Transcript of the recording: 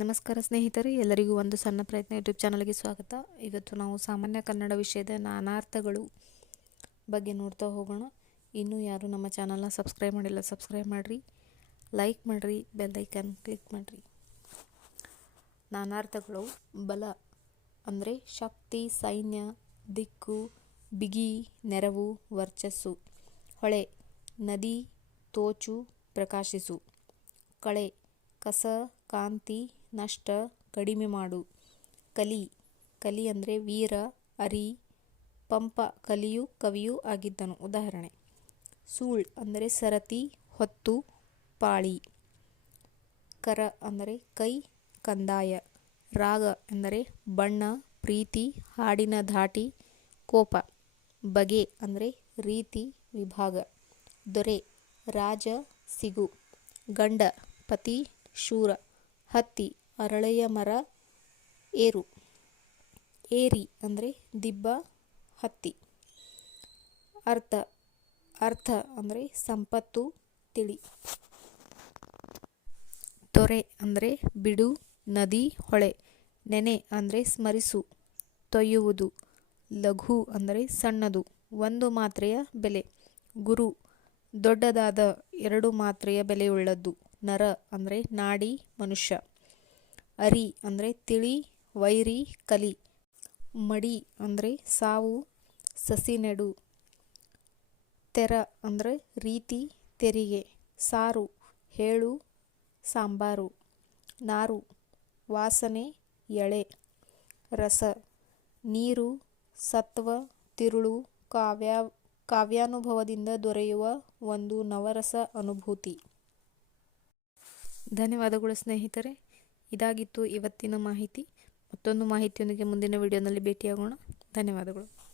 ನಮಸ್ಕಾರ ಸ್ನೇಹಿತರೆ, ಎಲ್ಲರಿಗೂ ಒಂದು ಸಣ್ಣ ಪ್ರಯತ್ನ ಯೂಟ್ಯೂಬ್ ಚಾನಲ್ಗೆ ಸ್ವಾಗತ. ಇವತ್ತು ನಾವು ಸಾಮಾನ್ಯ ಕನ್ನಡ ವಿಷಯದ ನಾನಾರ್ಥಗಳು ಬಗ್ಗೆ ನೋಡ್ತಾ ಹೋಗೋಣ. ಇನ್ನೂ ಯಾರು ನಮ್ಮ ಚಾನಲ್ನ ಸಬ್ಸ್ಕ್ರೈಬ್ ಮಾಡಿಲ್ಲ, ಸಬ್ಸ್ಕ್ರೈಬ್ ಮಾಡಿರಿ, ಲೈಕ್ ಮಾಡಿರಿ, ಬೆಲ್ ಐಕನ್ ಕ್ಲಿಕ್ ಮಾಡಿರಿ. ನಾನಾರ್ಥಗಳು, ಬಲ ಅಂದರೆ ಶಕ್ತಿ, ಸೈನ್ಯ, ದಿಕ್ಕು, ಬಿಗಿ, ನೆರವು, ವರ್ಚಸ್ಸು. ಹೊಳೆ, ನದಿ, ತೋಚು, ಪ್ರಕಾಶಿಸು. ಕಳೆ, ಕಸ, ಕಾಂತಿ ನಷ್ಟ ಕಡಿಮೆ ಮಾಡು. ಕಲಿ. ಕಲಿ ಅಂದರೆ ವೀರ, ಅರಿ, ಪಂಪ, ಕಲಿಯು, ಕವಿಯೂ ಆಗಿದ್ದನು. ಉದಾಹರಣೆ. ಸೂಳ್ ಅಂದರೆ ಸರತಿ, ಹೊತ್ತು, ಪಾಳಿ. ಕರ ಅಂದರೆ ಕೈ, ಕಂದಾಯ. ರಾಗ ಎಂದರೆ ಬಣ್ಣ, ಪ್ರೀತಿ, ಹಾಡಿನ ಧಾಟಿ, ಕೋಪ. ಬಗೆ ಅಂದರೆ ರೀತಿ, ವಿಭಾಗ. ದೊರೆ. ರಾಜ, ಸಿಗು. ಗಂಡ, ಪತಿ, ಶೂರ. ಹತ್ತಿ, ಅರಳೆಯ ಮರ, ಏರು. ಏರಿ ಅಂದರೆ ದಿಬ್ಬ, ಹತ್ತಿ. ಅರ್ಥ ಅರ್ಥ ಅಂದರೆ ಸಂಪತ್ತು, ತಿಳಿ. ತೊರೆ ಅಂದರೆ ಬಿಡು, ನದಿ, ಹೊಳೆ. ನೆನೆ ಅಂದರೆ ಸ್ಮರಿಸು, ತೊಯ್ಯುವುದು. ಲಘು ಅಂದರೆ ಸಣ್ಣದು, ಒಂದು ಮಾತ್ರೆಯ ಬೆಲೆ. ಗುರು, ದೊಡ್ಡದಾದ ಎರಡು ಮಾತ್ರೆಯ ಬೆಲೆಯುಳ್ಳದ್ದು. ನರ ಅಂದರೆ ನಾಡಿ ಮನುಷ್ಯ. ಅರಿ ಅಂದರೆ ತಿಳಿ, ವೈರಿ, ಕಲಿ. ಮಡಿ ಅಂದರೆ ಸಾವು ಸಸಿ ನೆಡು ತೆರ ಅಂದರೆ ರೀತಿ, ತೆರಿಗೆ. ಸಾರು, ಹೇಳು, ಸಾಂಬಾರು. ನಾರು, ವಾಸನೆ, ಎಳೆ. ರಸ, ನೀರು, ಸತ್ವ, ತಿರುಳು, ಕಾವ್ಯ, ಕಾವ್ಯಾನುಭವದಿಂದ ದೊರೆಯುವ ಒಂದು ನವರಸ ಅನುಭೂತಿ. ಧನ್ಯವಾದಗಳು ಸ್ನೇಹಿತರೆ. ಇದಾಗಿತ್ತು ಇವತ್ತಿನ ಮಾಹಿತಿ. ಮತ್ತೊಂದು ಮಾಹಿತಿಯೊಂದಿಗೆ ಮುಂದಿನ ವಿಡಿಯೋನಲ್ಲಿ ಭೇಟಿಯಾಗೋಣ. ಧನ್ಯವಾದಗಳು.